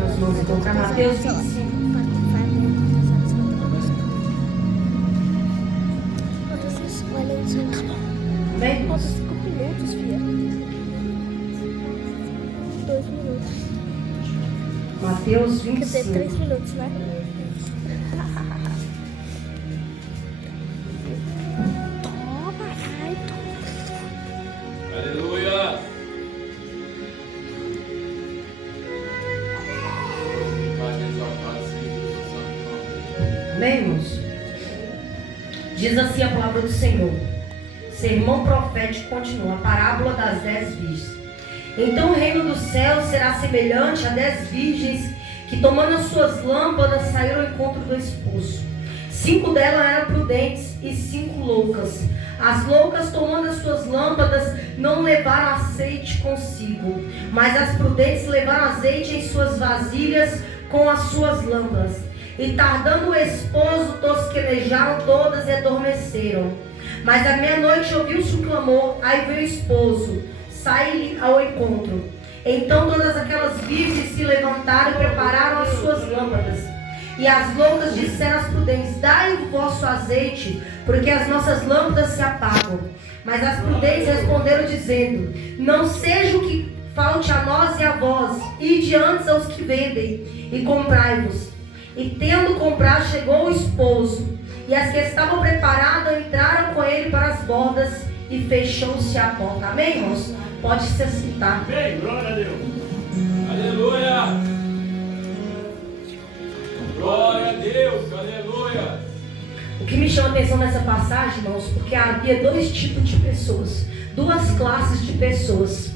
Nós vamos então para Mateus 25. Amém? Falta 5 minutos, filha. 2 minutos. Mateus Quer dizer, 25. 3 minutos, né? Toma, vai, toma. Aleluia! Amém, irmãos? Diz assim a palavra do Senhor. Sermão profético continua. A parábola das 10 virgens. Então o reino dos céus será semelhante a 10 virgens que, tomando as suas lâmpadas, saíram ao encontro do esposo. 5 delas eram prudentes e 5 loucas. As loucas, tomando as suas lâmpadas, não levaram azeite consigo, mas as prudentes levaram azeite em suas vasilhas com as suas lâmpadas. E tardando o esposo, tosquenejaram todas e adormeceram. Mas à meia-noite ouviu-se um clamor, aí veio o esposo, sai-lhe ao encontro. Então todas aquelas virgens se levantaram e prepararam as suas lâmpadas. E as loucas disseram às prudentes: dai o vosso azeite, porque as nossas lâmpadas se apagam. Mas as prudentes responderam dizendo: não seja o que falte a nós e a vós, ide antes aos que vendem e comprai-vos. E tendo comprado, chegou o esposo, e as que estavam preparadas entraram com ele para as bordas, e fechou-se a porta. Amém, irmãos? Pode se assentar. Amém, glória a Deus. Aleluia. Glória a Deus, aleluia. O que me chama a atenção nessa passagem, irmãos, porque havia 2 tipos de pessoas, 2 classes de pessoas.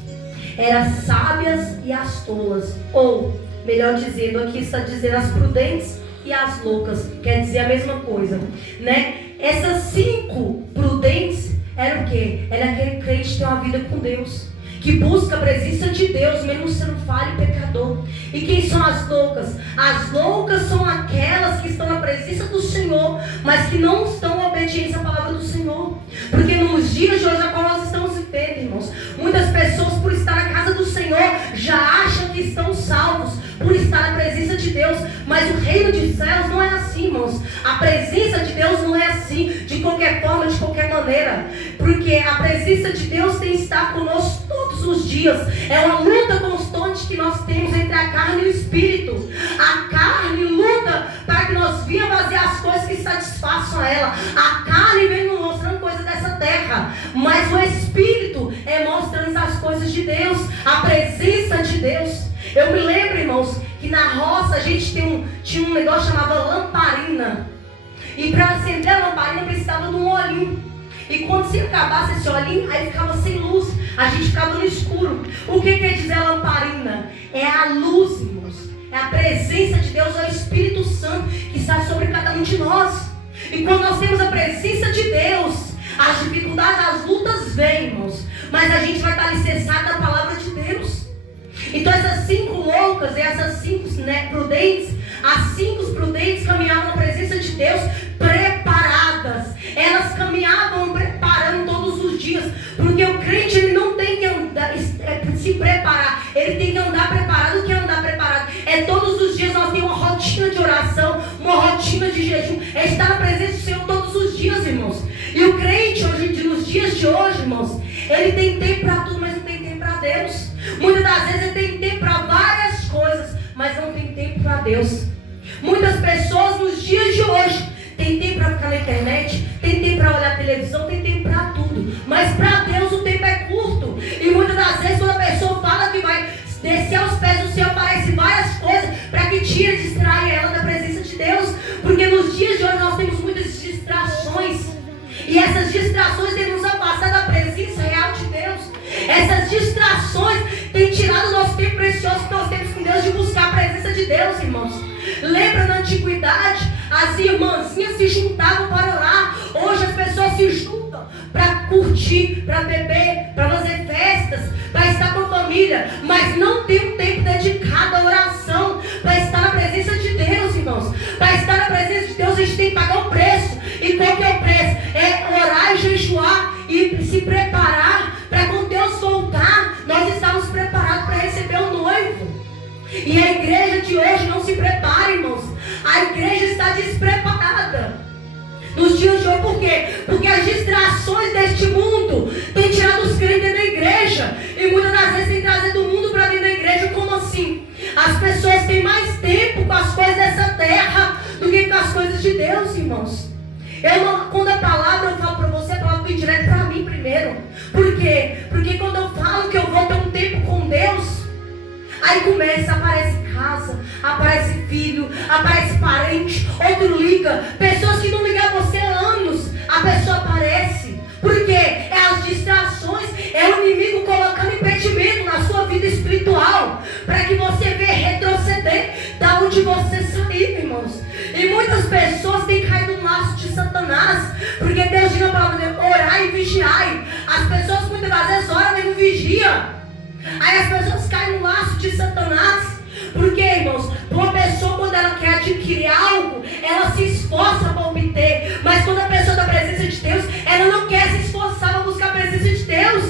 Eram as sábias e as tolas, ou, melhor dizendo, aqui está dizendo as prudentes e as loucas, quer dizer a mesma coisa, né? Essas 5 prudentes eram o quê? Era aquele crente que tem uma vida com Deus, que busca a presença de Deus, mesmo sendo falho e pecador. E quem são as loucas? As loucas são aquelas que estão na presença do Senhor, mas que não estão em obediência à palavra do Senhor. Porque nos dias de hoje, a qual nós estamos vivendo, irmãos, muitas pessoas, por estar na casa do Senhor, já acham que estão salvos, por estar na presença de Deus. Mas o reino dos céus não é assim, irmãos. A presença de Deus não é assim, de qualquer forma, de qualquer maneira. Porque a presença de Deus tem que estar conosco todos os dias. É uma luta constante que nós temos entre a carne e o espírito. A carne luta para que nós venhamos fazer as coisas que satisfaçam ela. A carne vem nos mostrando coisas dessa terra, mas o espírito é mostrando as coisas de Deus, a presença de Deus. Eu me lembro, irmãos, que na roça a gente tinha um negócio chamado lamparina. E para acender a lamparina precisava de um olhinho. E quando se acabasse esse olhinho, aí ficava sem luz. A gente ficava no escuro. O que quer dizer a lamparina? É a luz, irmãos. É a presença de Deus, é o Espírito Santo que está sobre cada um de nós. E quando nós temos a presença de Deus, as dificuldades, as lutas vêm, irmãos. Mas a gente vai estar alicerçado na palavra de Deus. Então essas 5 loucas e essas 5 prudentes, as 5 prudentes caminhavam na presença de Deus preparadas. Elas caminhavam preparando todos os dias, porque o crente ele não tem que andar, se preparar, ele tem que andar preparado. O que é andar preparado? É todos os dias nós temos uma rotina de oração, uma rotina de jejum, é estar na presença do Senhor todos os dias, irmãos. E o crente hoje, nos dias de hoje, irmãos, ele tem tempo para tudo, mas não tem tempo para Deus. Muitas das vezes ele tem tempo para várias coisas, mas não tem tempo para Deus. Muitas pessoas nos dias de hoje tem tempo para ficar na internet, tem tempo para olhar a televisão, tem tempo para tudo, mas para Deus o tempo é curto. E muitas das vezes quando a pessoa fala que vai descer aos pés do Senhor, aparecem várias coisas para que tire, distrai ela da presença de Deus. Porque nos dias de hoje nós temos muitas distrações, e essas distrações têm nos afastado da presença real de Deus. Essas distrações têm tirado o nosso tempo precioso que nós temos com Deus de buscar a presença de Deus, irmãos. Lembra na antiguidade, as irmãzinhas se juntavam para orar. Hoje as pessoas se juntam para curtir, para beber, para fazer festas, para estar com a família, mas não tem um tempo dedicado à oração, para estar na presença de Deus, irmãos. Para estar na presença de Deus a gente tem que pagar o preço. E qual que é o preço? É orar e jejuar e se preparar para quando Deus voltar, nós estamos preparados. a igreja de hoje não se prepara, irmãos. A igreja está despreparada nos dias de hoje. Por quê? Porque as distrações deste mundo têm tirado os crentes da igreja. E muitas das vezes têm trazido o mundo para dentro da igreja. Como assim? As pessoas têm mais tempo com as coisas dessa terra do que com as coisas de Deus, irmãos. Quando a palavra eu falo para você, a palavra vem direto para mim primeiro. Por quê? Porque quando eu falo que eu vou ter um tempo com Deus, aí começa, aparece casa, aparece filho, aparece parente, outro liga. Pessoas que não ligam a você há anos, a pessoa aparece. Por quê? É as distrações, é o inimigo colocando impedimento na sua vida espiritual, para que você venha retroceder da onde você saiu, irmãos. E muitas pessoas têm caído no laço de Satanás, porque Deus diz na palavra dele, orai e vigiai. As pessoas muitas das vezes oram e não vigiam. Aí as pessoas caem no laço de Satanás. Por quê, irmãos? Uma pessoa, quando ela quer adquirir algo, ela se esforça para obter. Mas quando a pessoa da presença de Deus, ela não quer se esforçar para buscar a presença de Deus.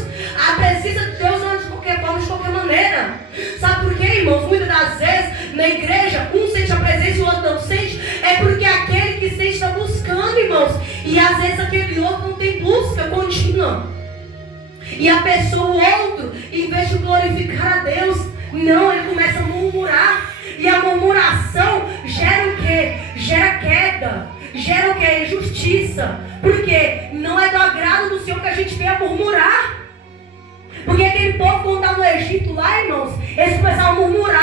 A presença de Deus não é de qualquer forma, de qualquer maneira. Sabe por quê, irmãos? Muitas das vezes, na igreja, um sente a presença e o outro não sente. É porque aquele que sente está buscando, irmãos. E às vezes aquele outro não tem busca contínua. E a pessoa, o outro, em vez de glorificar a Deus, não, ele começa a murmurar. E a murmuração gera o quê? Gera queda. Gera o quê? Injustiça. Porque não é do agrado do Senhor que a gente venha murmurar. Porque aquele povo, quando estava no Egito lá, irmãos, eles começavam a murmurar.